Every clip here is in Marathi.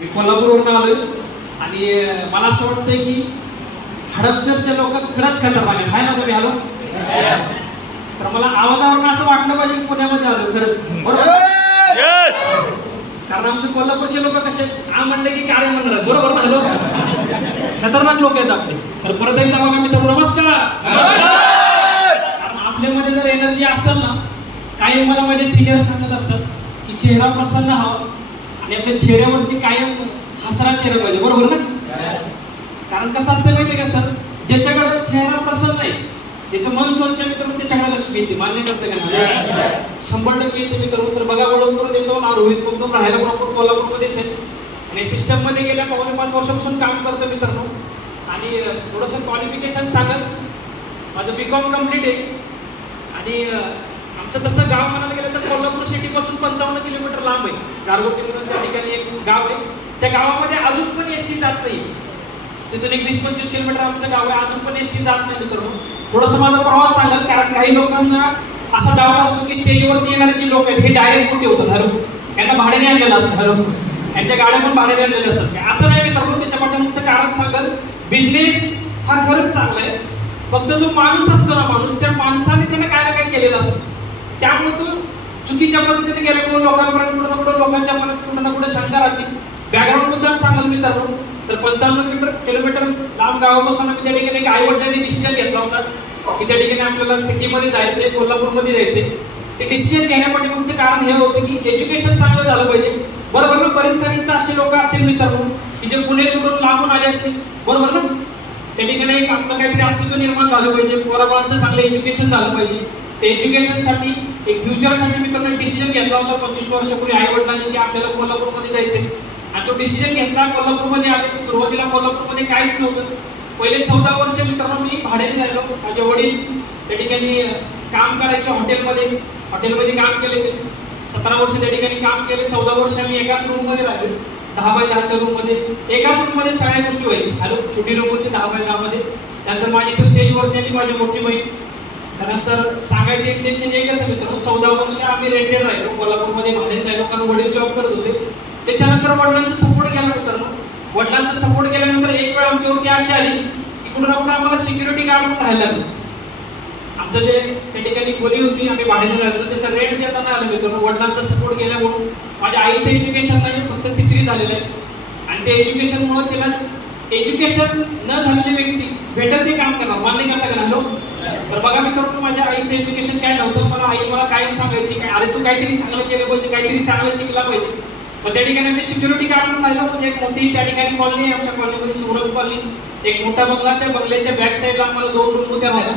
मी कोल्हापूरवरून आलोय आणि मला असं वाटतंय की हडपसरचे लोक खरंच खतरनाक आहेत. हाय ना तुम्ही आलो तर मला आवाजावरून असं वाटलं पाहिजे की पुण्यामध्ये आलो खरंच, बरोबर? कारण आमचे कोल्हापूरचे लोक कसे आ म्हणले की काय म्हणणार, बरोबर ना? हॅलो, खतरनाक लोक आहेत आपले. तर परत एकदा बघा मित्रांनो, नमस्कार. कारण आपल्यामध्ये जर एनर्जी असेल ना, कायम मला माझे सिनियर सांगत असतात की चेहरा प्रसन्न हवा आणि आपल्या चेहऱ्यावरती कायम हसरा चेहरा पाहिजे, बरोबर ना? कारण कसं असतं माहिती आहे का सर, ज्याच्याकडे चेहरा प्रसन्न आहे त्याचं मन स्वच्छ मित्रांनो त्याच्याकडे लक्ष्मी येते. मान्य करते का ना? 100% येते मित्रांनो. तर बघा, ओळख करून देतो ना, रोहित मुकदम राहायला प्रॉपर कोल्हापूरमध्येच आहे आणि सिस्टम मध्ये गेल्या 5.5 वर्षापासून काम करतो मित्रांनो. आणि थोडंसं क्वालिफिकेशन सांगत, माझं BCom कम्प्लीट आहे आणि आमचं तसं गाव म्हणायला गेलं तर कोल्हापूर सिटीपासून 55 किलोमीटर लांब आहे. गारगोटी म्हणून त्या ठिकाणी एक गाव आहे. त्या गावामध्ये अजून पण एसटी जात नाही. तिथून एक 20-25 किलोमीटर आमचं गाव आहे, अजून पण एसटी जात नाही मित्रांनो. थोडंसं माझा प्रवास सांगाल, कारण काही लोकांना असा डाऊट असतो की स्टेजवरती येणारे जे लोक आहेत हे डायरेक्ट कुठे होतात, हॅलो, यांना भाड्याने आणलेलं असतं, हॅलो, यांच्या गाड्या पण भाड्याने आणलेल्या असतात. असं नाही मित्रांनो. त्याच्या पाठीमागचं कारण सांगाल, बिझनेस हा खरंच चांगला आहे, फक्त जो माणूस असतो ना, माणूस, त्या माणसाने त्याने काय ना काय केलेलं असतं, त्यामुळे तो चुकीच्या पद्धतीने गेल्यामुळे लोकांपर्यंत कुठं ना कुठं लोकांच्या मनात कुठं ना कुठं शंका राहते. बॅकग्राऊंड मुद्दा सांगाल मित्रांनो, तर 55 किलोमीटर लांब गावापासून आम्ही त्या ठिकाणी आई वडिलांनी डिसिजन घेतला होता की त्या ठिकाणी आपल्याला सिटीमध्ये जायचंय, कोल्हापूरमध्ये जायचंय. ते डिसिजन घेण्यापाठीमागचं कारण हे होतं की एज्युकेशन चांगलं झालं पाहिजे, बरोबर ना? परिसरात असे लोक असतील मित्रांनो की जे पुणे सोडून लागून आले असतील, बरोबर ना? त्या ठिकाणी एक आपलं काहीतरी अस्तित्व निर्माण झालं पाहिजे, पोराबाळांचं चांगलं एज्युकेशन झालं पाहिजे. ते एज्युकेशनसाठी, एक फ्युचरसाठी मित्रांनो डिसिजन घेतला होता 25 वर्षापूर्वी आई वडिलांनी की आपल्याला कोल्हापूरमध्ये जायचंय. आणि तो डिसिजन घेतला, कोल्हापूरमध्ये आले. सुरुवातीला कोल्हापूरमध्ये काहीच नव्हतं. पहिले 14 वर्ष मित्रांनो मी भाड्याने राहिलो. माझे वडील त्या ठिकाणी काम करायचे हॉटेलमध्ये काम केले. ते 17 वर्ष त्या ठिकाणी काम केले. 14 वर्ष मी एकाच रूममध्ये राहिलो, 10x10च्या रूममध्ये. एकाच रूममध्ये सगळ्या गोष्टी व्हायची. हॅलो, छोटी रूम होती 10x10 मध्ये. त्यानंतर माझी इथं स्टेजवरती आली माझी मोठी बहीण. त्यानंतर सांगायचं इंटेन्शन एकच आहे मित्रांनो, 14 वर्ष आम्ही रेंटेड राहिलो, कोल्हापूरमध्ये भाड्याने राहिलो, कारण वडील जॉब करत होते. त्याच्यानंतर वडिलांचा सपोर्ट केला मित्रांनो. वडिलांचा सपोर्ट केल्यानंतर एक वेळ आमच्यावरती अशी आली की कुठं ना कुठं आम्हाला सिक्युरिटी गार्ड म्हणून राहायला लागलं. आमचं जे त्या ठिकाणी खोली होती, आम्ही भाड्याने राहिलो, त्याचं रेंट देता नाही आलं मित्रांनो. वडिलांचा सपोर्ट केल्यामुळं माझ्या आईचं एज्युकेशन नाही, फक्त 3री झालेलं आहे. आणि त्या एज्युकेशनमुळे तिला एज्युकेशन न झालेली व्यक्ती भेटेल ते काम करणार. मान्य करता का? हॅलो, तर बघा मित्रांनो, माझ्या आईचं एज्युकेशन काय नव्हतं. आई मला कायम सांगायची की अरे तू काहीतरी चांगलं केलं पाहिजे, काहीतरी चांगलं शिकला पाहिजे. पण त्या ठिकाणी आम्ही सिक्युरिटी गार्ड म्हणून राहिलो. म्हणजे एक मोठी त्या ठिकाणी कॉलनी आहे आमच्या कॉलनीमध्ये, शिवराज कॉलनी. एक मोठा बंगला, त्या बंगल्याच्या बॅक साईडला आम्हाला 2 रूम मध्ये राहायला.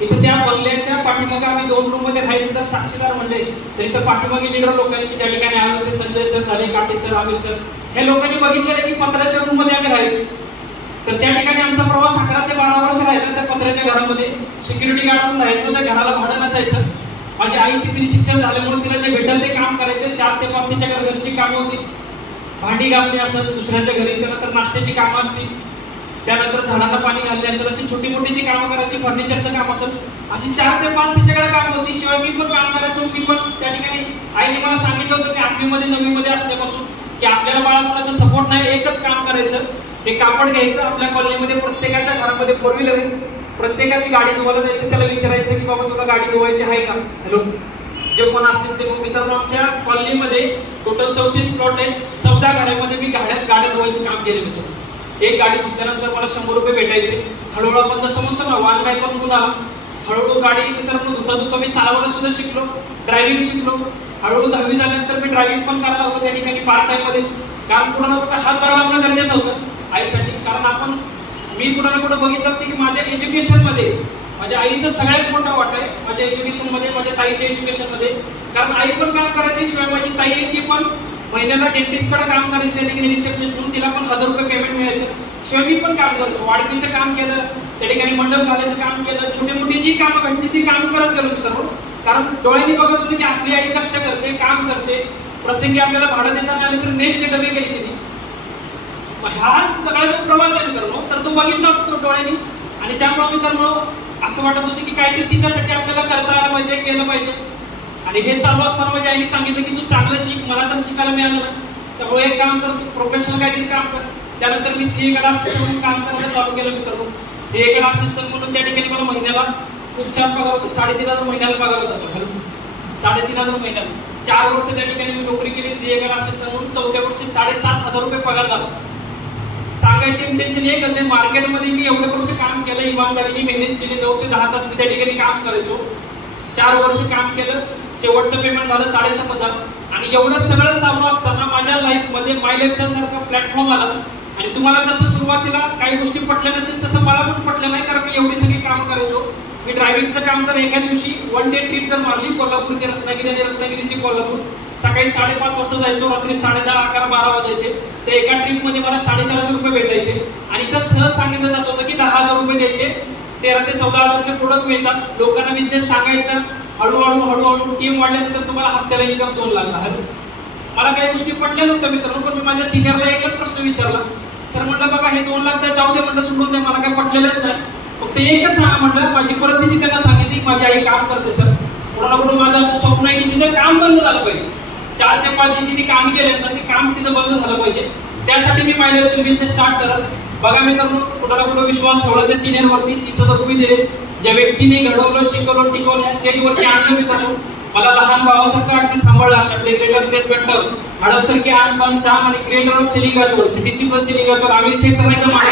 इथं त्या बंगल्याच्या पाठीमागे आम्ही 2 रूम मध्ये राहायचं. तर साक्षीदार म्हणले तर इथं पाठीमागे लीडर लोक आहेत की ज्या ठिकाणी आले होते, संजय सर झाले, काटे सर, आमिर सर, हे लोकांनी बघितलेलं की पत्र्याच्या रूम मध्ये आम्ही राहायचो. तर त्या ठिकाणी आमचा प्रवास 11 ते 12 वर्ष राहिला. त्या पत्र्याच्या घरामध्ये सिक्युरिटी गार्ड म्हणून राहायचो. त्या घराला भाडं नसायचं. माझी आई 3री शिक्षण झाल्यामुळे तिला जे भेटेल ते काम करायचं. 4 ते 5 तिच्या घरची कामं होती, भांडी घासणे असेल दुसऱ्यांच्या घरी, त्यानंतर नाश्त्याची कामं असतील, त्यानंतर झाडांना पाणी घालणे असेल, अशी छोटी मोठी ती कामं करायची, फर्निचरचं काम असेल, अशी 4 ते 5 तिच्याकडे कामं होती. शिवाय मी पण काम करायचो. मी पण त्या ठिकाणी आईने मला सांगितलं होतं की 8वी मध्ये 9वी मध्ये असल्यापासून की आपल्याला बाळापणाचं सपोर्ट नाही, एकच काम करायचं, हे कापड घ्यायचं. आपल्या कॉलनीमध्ये प्रत्येकाच्या घरामध्ये 4 व्हीलर आहे, प्रत्येकाची गाडी धुवायला जायचं. त्याला विचारायचं की बाबा तुला गाडी धुवायची आहे का? हॅलो, जे कोण असेल ते. मग मित्रांनो, आमच्या कॉलनीमध्ये टोटल 34 प्लॉट आहे. 14 घरामध्ये मी गाड्या धुवायचं काम केलं होतं. एक गाडी धुतल्यानंतर मला 100 रुपये भेटायचे. हळूहळू आपण जसं म्हणतो ना, वान नाही पण गुण आला. हळूहळू गाडी मित्रांनो धुता मी चालवायला सुद्धा शिकलो, ड्रायव्हिंग शिकलो. हळूहळू 10वी झाल्यानंतर मी ड्रायव्हिंग पण करायला लागलो त्या ठिकाणी पार्ट टाइम मध्ये. कारण कुठं ना कुठं हात धरायला लागणं गरजेचं होतं आईसाठी. कारण मी कुठं ना कुठं बघितलं होतं की माझ्या एज्युकेशनमध्ये माझ्या आईचं सगळ्यात मोठा वाटा आहे माझ्या एज्युकेशनमध्ये, माझ्या ताईच्या एज्युकेशनमध्ये. कारण आई पण काम करायची, शिवाय माझी ताई आहे ती पण महिन्याला डेंटिस्टकडे काम करायची त्या ठिकाणी रिसेप्शनिस्ट म्हणून. तिला पण 1000 रुपये पेमेंट मिळायचं. शिवाय मी पण काम करायचो, वाढपीचं काम केलं, त्या ठिकाणी मंडप घालायचं काम केलं. छोटी मोठी जी कामं घडतील ती काम करत गेलो मित्रांनो. कारण डोळ्यांनी बघत होते की आपली आई कष्ट करते, काम करते, प्रसंगी आपल्याला भाडं देताना आले तर नेक्स्ट डबे केली तिने. हा सगळा जो प्रवास आहे मित्रांनो, तर तो बघितला तो डोळ्यांनी. आणि त्यामुळे मित्रांनो असं वाटत होतं की काहीतरी तिच्यासाठी आपल्याला करता आलं पाहिजे, केलं पाहिजे. आणि हे चालू असताना माझ्या आईने सांगितलं की तू चांगलं शिक. मला तर शिकायला मिळालं. त्यामुळे एक काम करतो, प्रोफेशनल काहीतरी काम कर. त्यानंतर मी सीए कडे असिस्टंट म्हणून काम करायला चालू केलं मित्रांनो. सीए कडे असिस्टंट म्हणून त्या ठिकाणी मला महिन्याला खूप छान पगार होता. 3,500 महिन्याला पगार होता सर. 3,500 महिन्याला 4 वर्ष त्या ठिकाणी मी नोकरी केली सीए कडे असिस्टंट म्हणून. 4थ्या वर्षी 7,500 रुपये पगार झाला. सांगायचे इंटेन्शन एकच आहे, मार्केटमध्ये मी एवढे वर्ष काम केलं, इमानदारीने मेहनत केली. 9 ते 10 तास मी त्या ठिकाणी काम करायचो. 4 वर्ष काम केलं, शेवटचं पेमेंट झालं 7,500. आणि एवढं सगळं चालू असताना माझ्या लाईफमध्ये माय लाईफस्टाईल सारखा प्लॅटफॉर्म आला. आणि तुम्हाला जसं सुरुवातीला काही गोष्टी पटल्या नसेल तसं मला पण पटलं नाही, कारण मी एवढी सगळी कामं करायचो. मी ड्रायव्हिंगचं काम तर एका दिवशी 1 डे ट्रिप जर मारली, कोल्हापूर ते रत्नागिरी आणि रत्नागिरी ते कोल्हापूर, सकाळी 5:30 वाजता जायचो, रात्री 10:30, 11, 12 वाजायचे. तर एका ट्रिपमध्ये मला 450 रुपये भेटायचे. आणि इथं सहज सांगितलं जात होतं की 10,000 रुपये द्यायचे, 13 ते 14,000चे प्रोडक्ट मिळतात. लोकांना बिझनेस सांगायचा, हळूहळू टीम वाढल्यानंतर तुम्हाला हप्त्याला इन्कम 2 लाख. मला काही गोष्टी पटल्या नव्हत्या मित्रांनो, पण मी माझ्या सिनियरला एकच प्रश्न विचारला. सर म्हटलं बघा हे 2 लाख जाऊ दे, म्हटलं सोडून दे, मला काही पटलेलंच नाही. फक्त एकच सांगा म्हटलं. माझी परिस्थिती त्यांना सांगितली, माझी आई काम करते सर. कोणाकडून माझं असं स्वप्न आहे की तिचं काम बंद झालं पाहिजे. 4 ते 5 जे तिने काम केलं ना, ते काम तिचं बंद झालं पाहिजे. त्यासाठी मी माय लाईफस्टाईल बिझनेस स्टार्ट करत. बघा मित्रांनो, कुणाला कुठं विश्वास ठेवला त्या सिनियरवरती. 30,000 रुपये दिले. ज्या व्यक्तीने घडवलं, शिकवलं, टिकवलं, या स्टेजवरती आणलं मित्रांनो. मला लहान भावासारखं अगदी सांभाळलं. अशा आपले ग्रेट मेंटर हडपसारखे आणबान श्याम आणि क्रिएटर ऑफ सिलिंगाचोर, सीटीसी प्लस सिलिंगाचोर आमिर शेख सर नाही तर मला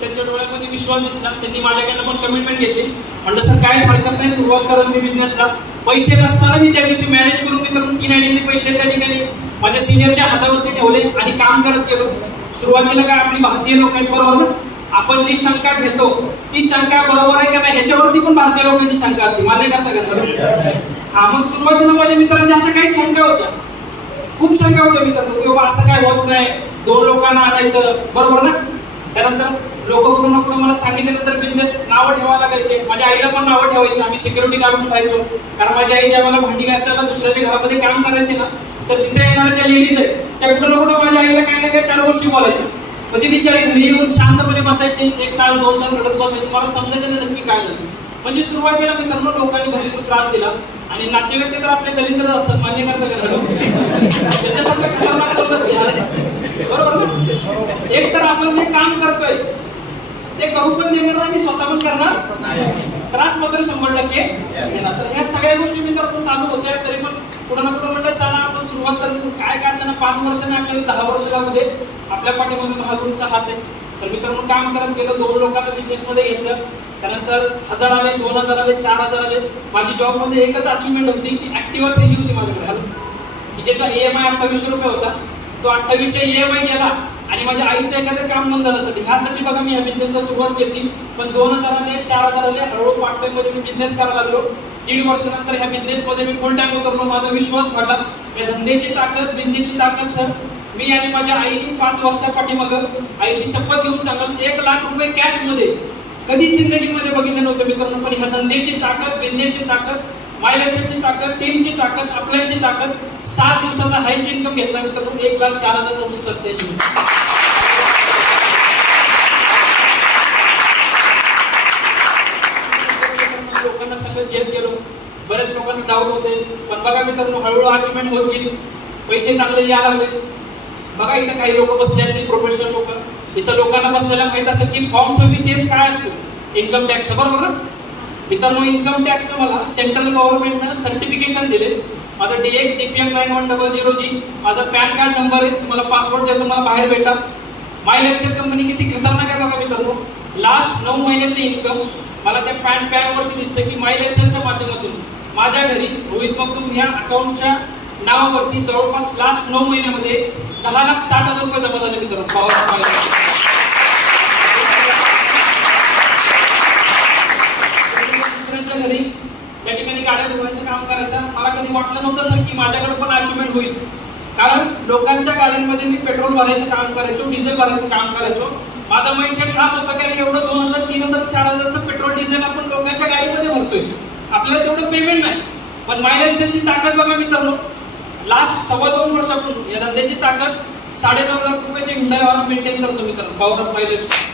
त्यांच्या डोळ्यामध्ये विश्वास दिसला. त्यांनी माझ्याकडनं पण कमिटमेंट घेतली. म्हणलं सर काहीच हरकत नाही, सुरुवात करत मी बिझनेसला. पैसे नसताना मी त्या दिवशी मॅनेज करून मी करून 3 आयडीने पैसे त्या ठिकाणी माझ्या सिनियरच्या हातावरती ठेवले आणि काम करत गेलो. सुरुवातीला काय आपली भारतीय लोक आहेत बरोबर ना, आपण जी शंका घेतो ती शंका बरोबर आहे का नाही ह्याच्यावरती पण भारतीय लोकांची शंका असते. मान्य करता का? मग सुरुवातीला माझ्या मित्रांच्या अशा काही शंका होत्या, खूप शंका होत्या मित्रांनो की बाबा असं काय होत नाही, 2 लोकांना आणायचं बरोबर ना. त्यानंतर लोक कुठं ना कुठं मला सांगितल्यानंतर बिझनेस नावं ठेवायला लागायचे. माझ्या आईला पण नावं ठेवायची. आम्ही सिक्युरिटी गार्ड म्हणून राहायचो, कारण माझी आई ज्या मला भांडी घासायला दुसऱ्याच्या घरामध्ये काम करायचे ना, तर तिथे येणाऱ्या ज्या लेडीज आहेत त्या कुठं ना कुठं माझ्या आईला काही ना काही 4 गोष्टी बोलायच्या. मग ती बिचारी घरी येऊन शांतपणे बसायची, 1 तास 2 तास रडत बसायची. मला समजायचं नाही नक्की काय झालं. म्हणजे सुरुवातीला मित्रांनो लोकांनी भरपूर त्रास दिला. आणि नातेवाईक तर आपले दलिंद्र असतात. मान्य करता का? त्याच्यासारखं खतरनाक कोण नसते बरोबर ना. एक तर आपण जे काम करतोय ते करू पण देणार नाही आणि स्वतः पण करणार, त्रास मात्र 100% देणार. तर ह्या सगळ्या गोष्टी मित्रांनो चालू होत्या. तरी पण कुठं ना कुठं म्हटलं चला आपण सुरुवात तर काय काय असं ना 5 वर्ष नाही आपल्याला 10 वर्ष लागू दे, आपल्या पाठीमागे महागुरूंचा हात आहे. तर मित्रांनो काम करत गेलो. 2 लोकांना बिझनेसमध्ये घेतलं. त्यानंतर 1000 आले, 2000 आले, 4000 आले. माझी जॉबमध्ये एकच अचिव्हमेंट होती की ऍक्टिवा 3G होती माझ्याकडे, ज्याचा EMI 2800 रुपये होता. तो 2800 EMI गेला आणि माझ्या आईचं एखादं काम बंद झाल्यासाठी ह्यासाठी बघा मी या बिझनेसला सुरुवात केली. पण 2000 आले, 4000 आले, हळूहळू पार्ट टाइम मध्ये मी बिझनेस करायला लागलो. 1.5 वर्षानंतर ह्या बिझनेसमध्ये मी फुल टाइम उतरलो. माझा विश्वास वाढला. या धंद्याची ताकद, बिझनेसची ताकद सर मी आणि माझ्या आईने 5 वर्षापाठीमागं आईची शपथ घेऊन सांगाल 1 लाख रुपये कॅश मध्ये कधीच जिंदगीमध्ये बघितलं नव्हतं मित्रांनो. पण ह्या धंद्याची ताकद, बिझनेसची ताकद, माय लाईफस्टाईलची ताकद, टीमची ताकद, आपल्याची ताकद, 7 दिवसाचा हायस्ट इन्कम घेतला मित्रांनो 1,04,987. लोकांना सांगत येत गेलो. बऱ्याच लोकांना डाऊट होते, पण बघा मित्रांनो हळूहळू अचिव्हमेंट होत गेली. पैसे चांगले यायला लागले. बघा इथं काही लोक बसले असतील, प्रोफेशनल लोक. इथं लोकांना बसलेला माहित असेल की फॉर्म 26 काय असतो, इन्कम टॅक्स बरोबर ना मित्रांनो. इन्कम टॅक्सनं मला सेंट्रल गव्हर्नमेंटनं सर्टिफिकेशन दिले. माझा DX DPM 9100G माझा पॅन कार्ड नंबर आहे. तुम्हाला पासवर्ड देतो, मला बाहेर भेटा. माय लाईफस्टाईल कंपनी किती खतरनाक आहे बघा मित्रांनो. लास्ट 9 महिन्याचे इन्कम मला त्या पॅन वरती दिसतं की माय लाईफस्टाईलच्या माध्यमातून माझ्या घरी रोहित मगदूम ह्या अकाउंटच्या नावावरती जवळपास लास्ट 9 महिन्यामध्ये 10,60,000 रुपये जमा झाले मित्रांनो. दुसऱ्यांच्या घरी त्या ठिकाणी गाड्या धुवायचं काम करायचं. मला कधी वाटलं नव्हतं सर की माझ्याकडे पण अचिव्हमेंट होईल, कारण लोकांच्या गाड्यांमध्ये मी पेट्रोल भरायचं काम करायचो, डिझेल भरायचं काम करायचो. माझा माइंडसेट हाच होता की एवढं 2000, 3000, 4000चं पेट्रोल डिझेल आपण लोकांच्या गाडीमध्ये भरतोय, आपल्याला तेवढं पेमेंट नाही. पण माय लाईफस्टाईलची ताकद बघा मित्रांनो, लास्ट 2.25 वर्षापासून या धंद्याची ताकद 9.5 लाख रुपयाची हुंडाई वाहन मेंटेन करतो मित्रांनो. Power of my lifestyle.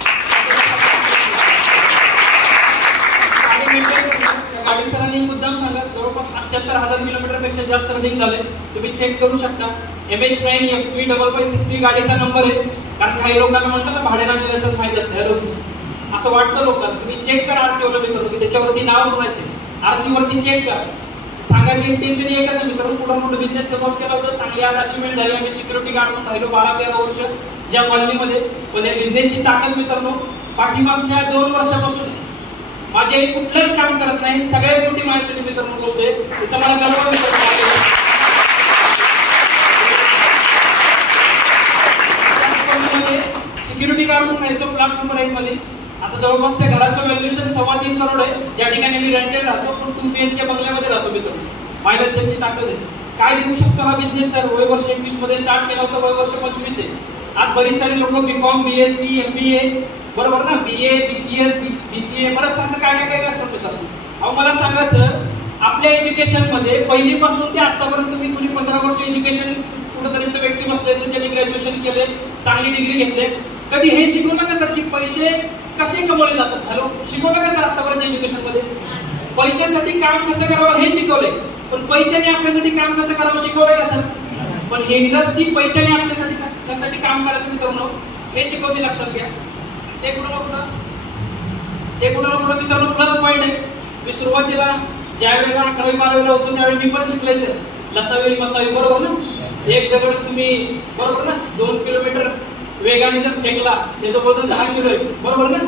पेक्षा जास्त रनिंग झाले, तुम्ही चेक करू शकता. MH9 FV5563 गाडीचा नंबर आहे. कारण काही लोकांना म्हणतात ना भाड्याने लायसन्स माहित असते, असं वाटतं लोकांना. तुम्ही चेक करा आरटीओला मित्रांनो की त्याच्यावरती नाव म्हणायचे, आरसी वरती चेक करा. सांगायचं इंटेन्शन एकच आहे मित्रांनो, कुठं कुठं बिझनेस सपोर्ट केला होता, चांगली आज अचिव्हमेंट झाली. आम्ही सिक्युरिटी गार्ड म्हणून राहिलो 12-13 वर्ष ज्या कॉलनीमध्ये. पण या बिझनेसची ताकद मित्रांनो पाठीमागच्या 2 वर्षापासून माझे कुठलंच काम करत नाही. सगळ्यात मोठी माझ्यासाठी मित्रांनो गोष्ट आहे, त्याचा मला गर्व मित्रांनो. सिक्युरिटी गार्ड म्हणून राहायचो प्लॉट नंबर 1 मध्ये. आता जवळपास त्या घराचं व्हॅल्युएशन 3.25 करोड आहे, ज्या ठिकाणी मी रेंटेड राहतो, पण 2 BHK बंगल्यामध्ये राहतो मित्रांनो. मायलेजची ताकद आहे. काय देऊ शकतो हा बिझनेस सर? वय वर्ष 21 मध्ये स्टार्ट केला होता, वय वर्ष 25 आहे. आज बरीच सारी लोक BCom BSc MBA बरोबर ना, BA BCS BCA बरंच सारखं काय काय काय करतात मित्रांनो. अहो मला सांगा सर, आपल्या एज्युकेशन मध्ये पहिलीपासून ते आतापर्यंत तुम्ही कुणी 15 वर्ष एज्युकेशन कुठेतरी तर व्यक्ती बसले असेल ज्यांनी ग्रॅज्युएशन केले, चांगली डिग्री घेतले, कधी हे शिकवलं का सर की पैसे कसे कमवले जातात? हॅलो, शिकवलं का सर आतापर्यंत एज्युकेशन मध्ये? पैशासाठी काम कसं करावं हे शिकवलंय, पण पैशाने आपल्यासाठी काम कसं करावं शिकवलंय का सर? पण हे इंडस्ट्री पैशाने आपल्यासाठी कशासाठी काम करायचं मित्रांनो हे शिकवते, लक्षात घ्या. ते कुठं मित्रांनो प्लस पॉईंट आहे. मी सुरुवातीला ज्या वेळेला 11वी 12वीला होतो त्यावेळी मी पण शिकले सर, लसावी मसावी बरोबर ना. एक दगड तुम्ही बरोबर ना 2 किलोमीटर वेगाने जर फेकला, त्याचं वजन 10 किलो आहे बरोबर ना.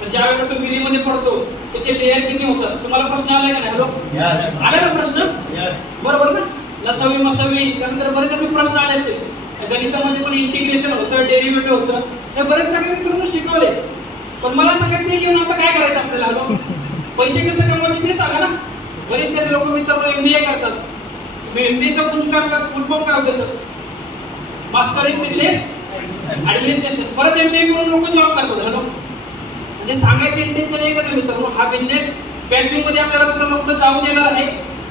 तर ज्या वेळेला तो विहिरीमध्ये पडतो त्याचे लेअर किती होतात? तुम्हाला प्रश्न आलाय का नाही? हॅलो, आला ना प्रश्न? बरोबर ना. लसावी मसावी त्यानंतर बरेच असे प्रश्न आले असतील. गणितामध्ये पण इंटिग्रेशन होतं, डेरिव्हेटिव्ह होतं, हे बरेच सगळे मित्रांनो शिकवले. पण मला सांगत ते घेऊन आता काय करायचं आपल्याला? हॅलो, पैसे कसं कमवायचे ते सांगा ना. बरेच सारे लोक मित्रांनो MBA करतात. MBA चा फुल फॉर्म काय होतं sir? Master in business administration. परत MBA करून लोक जॉब करतात. हॅलो, म्हणजे सांगायचं इंटेन्शन एकच आहे मित्रांनो, हा बिझनेस पॅसिव्ह मध्ये आपल्याला कुठं ना कुठं जाऊ देणार आहे.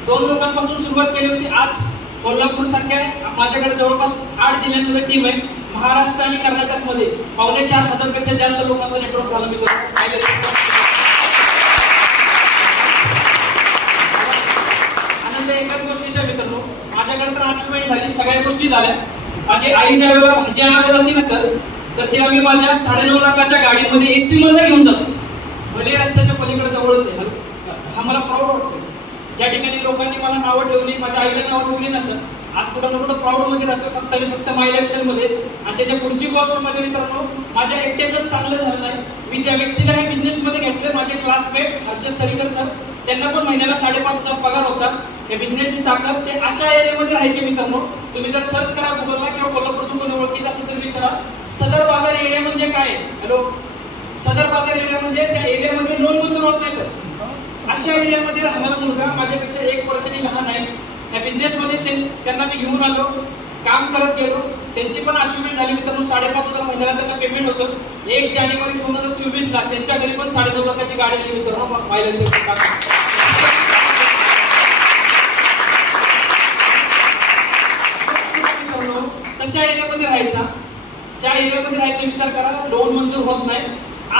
2 लोकांपासून सुरुवात केली होती. आज कोल्हापूर सारख्या माझ्याकडे जवळपास 8 जिल्ह्यांमध्ये टीम आहे. महाराष्ट्र आणि कर्नाटक मध्ये 4,500 पेक्षा जास्त लोकांचं नेटवर्क झालं मित्रांनो. आनंद एकाच गोष्टीचा मित्रांनो, माझ्याकडे तर अचिव्हमेंट झाली, सगळ्या गोष्टी झाल्या. माझी आई ज्या वेळेला भाजी आणायला जाते ना सर, तर तिला मी माझ्या 9.5 लाखाच्या गाडीमध्ये AC मध्ये घेऊन जातो, भले रस्त्याच्या पलीकडे जवळच आहे. हा मला प्राऊड वाटतो. ज्या ठिकाणी लोकांनी मला नावं ठेवली, माझ्या आईला नावं ठेवली ना सर, आज कुठं ना कुठं प्राऊड मध्ये राहतो फक्त आणि फक्त माय इलेक्शन मध्ये. आणि त्याच्या पुढची गोष्ट मध्ये मित्रांनो, माझ्या एकट्याच चांगलं झालं नाही. मी ज्या व्यक्तीला हे बिझनेस मध्ये घेतले, माझे क्लासमेट हर्षद सरीकर सर, त्यांना पण महिन्याला 5,500 पगार होता. या बिझनेसची ताकद ते अशा एरियामध्ये राहायचे मित्रांनो. तुम्ही जर सर्च करा गुगलला किंवा कोल्हापूरचं कोणी ओळखीचं असेल तर विचारा, सदर बाजार एरिया म्हणजे काय? हॅलो, सदर बाजार एरिया म्हणजे त्या एरियामध्ये लोन मंजूर होत नाही सर. अशा एरियामध्ये राहणारा मुलगा माझ्यापेक्षा 1 वर्षांनी लहान आहे. ह्या बिझनेसमध्ये त्यांना मी घेऊन आलो, काम करत गेलो. त्यांची पण अचिव्हमेंट झाली मित्रांनो. 5,500 महिन्याला त्यांना पेमेंट होतं. 1 जानेवारी 2024ला त्यांच्या घरी पण 9.5 लाखाची गाडी आली मित्रांनो. मायलेजची ताकद. तशा एरियामध्ये राहायचा, ज्या एरियामध्ये राहायचा विचार करा, लोन मंजूर होत नाही.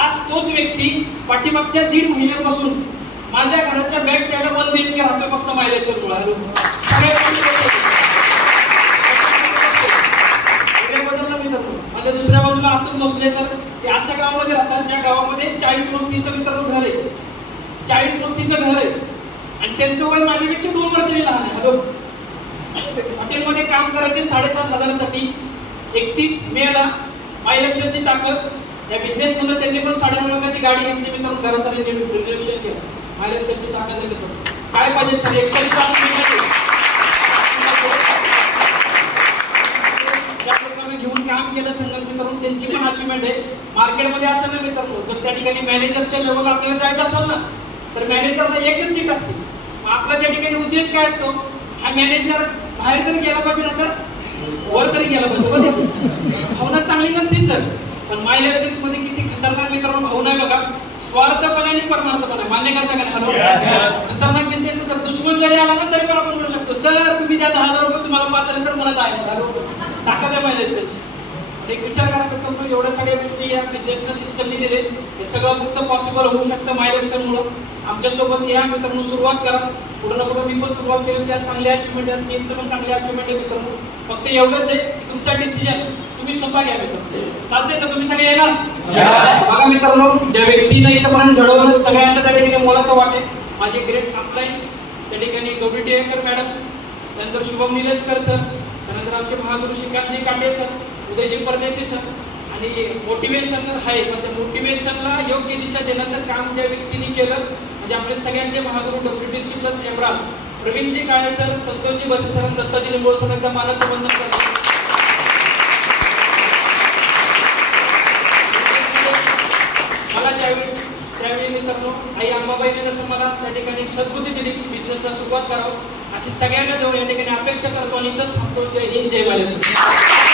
आज तोच व्यक्ती पाठीमागच्या 1.5 महिन्यापासून माझ्या घराच्या बॅक साईडला 1 BHK राहतोय फक्त मायलेजमुळे. सगळ्या एरियाबद्दल मित्रांनो. माझ्या दुसऱ्या बाजूला अतुल भोसले सर, ते अशा गावामध्ये राहतात ज्या गावामध्ये 40 वस्तीचं मित्रांनो घर आहे. 40 वस्तीचं घर आहे आणि त्यांचं वय माझ्यापेक्षा 2 वर्षांनी लहान आहे. हॅलो, हॉटेलमध्ये काम करायचे 7,500 साठी. 31 मेला मायलेजची ताकद या बिझनेस मध्ये त्यांनी पण 9.5 लाखाची गाडी घेतली मित्रांनो. घरासाठी रिनोव्हेशन केलं. मायलेजची ताकद आहे मित्रांनो. काय पाहिजे सर? ज्या लोकांना घेऊन काम केलं संगत मित्रांनो, त्यांची पण अचिव्हमेंट आहे. मार्केटमध्ये असं नाही मित्रांनो, जर त्या ठिकाणी मॅनेजरच्या लेवल आपल्याला जायचं असेल ना, तर मॅनेजरला 1च सीट असते. आपला त्या ठिकाणी उद्देश काय असतो? हा मॅनेजर बाहेर तरी गेला पाहिजे ना, तर वर तरी गेला पाहिजे बरोबर. भावना चांगली नसते सर, पण मायलेज मध्ये किती खतरनाक मित्रांनो भावना आहे बघा. स्वार्थपणा आणि परमार्थपणा मान्य करता का? हॅलो, खतरनाक बिझनेस सर. दुश्मन जरी आला ना तरी पण आपण म्हणू शकतो, सर तुम्ही द्या 10,000 रुपये, तुम्हाला 5 आले तर मला 10 येणार. हॅलो, ताकद आहे मायलेजची. पण एक विचार करा मित्रांनो, एवढ्या सगळ्या गोष्टी या बिझनेसनं सिस्टमनी दिले, हे सगळं फक्त पॉसिबल होऊ शकतं मायलेक्शनमुळं. आमच्यासोबत या मित्रांनो, सुरुवात करा. कुठं ना कुठं मी पण सुरुवात केली, त्या चांगल्या अचिव्हमेंट आहे, टीमचं पण चांगली अचिव्हमेंट आहे मित्रांनो. फक्त एवढंच आहे की तुमचा डिसिजन तुम्ही स्वतः घ्या मित्रांनो. चालतंय का? तुम्ही सगळे येणार? बघा मित्रांनो, ज्या व्यक्तीनं इथंपर्यंत घडवलं सगळ्यांचा त्या ठिकाणी मोलाचा वाट आहे. माझे ग्रेट अपलाईन त्या ठिकाणी गौरी टिळेकर मॅडम, त्यानंतर शुभम निलेशकर सर, त्यानंतर आमचे महागुरु श्रीकांतजी काटे सर, उदयजी परदेशी सर. आणि मोटिवेशन आहे, पण त्या मोटिवेशनला योग्य दिशा देण्याचं काम ज्या व्यक्तीने केलं म्हणजे आपले सगळ्यांचे महागुरु WTC प्लस एमरान, प्रवीणजी काळे सर, संतोषजी बसे सर आणि दत्ताजी लिंबोळ सर, एकदा मानाचं वंदन करतो. मला त्यावेळी मित्रांनो आई अंबाबाईने जसं मला त्या ठिकाणी एक सद्बुद्धी दिली की बिझनेसला सुरुवात करावं, अशी सगळ्यांना या ठिकाणी अपेक्षा करतो आणि इथंच थांबतो. जय हिंद, जय महाराष्ट्र.